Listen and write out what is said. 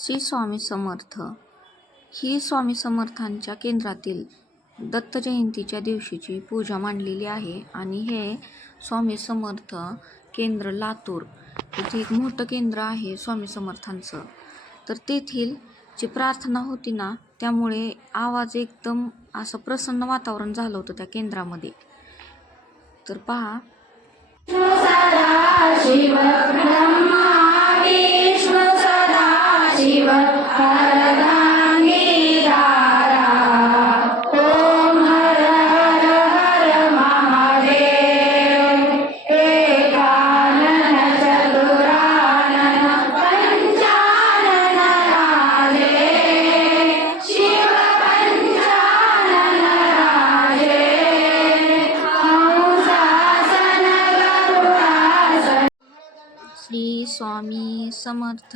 श्री स्वामी समर्थ ही स्वामी समर्थांच्या केंद्रातील दत्त जयंतीच्या दिवशीची पूजा मांडलेली आहे. आणि हे स्वामी समर्थ केंद्र लातूर इथे एक मोठं केंद्र आहे स्वामी समर्थांचं. तर तेथील जी प्रार्थना होती ना, त्यामुळे आवाज एकदम असं प्रसन्न वातावरण झालं होतं त्या केंद्रामध्ये. तर पहा, शिव ब्रह्मा विष्णु सदा शिव अर्धांगी धारा ओम हर हर हर महादेव एकानन चतुरानन पंचानन राजे शिव पंचानन राजे हंसासन गरुडासन. श्री स्वामी समर्थ.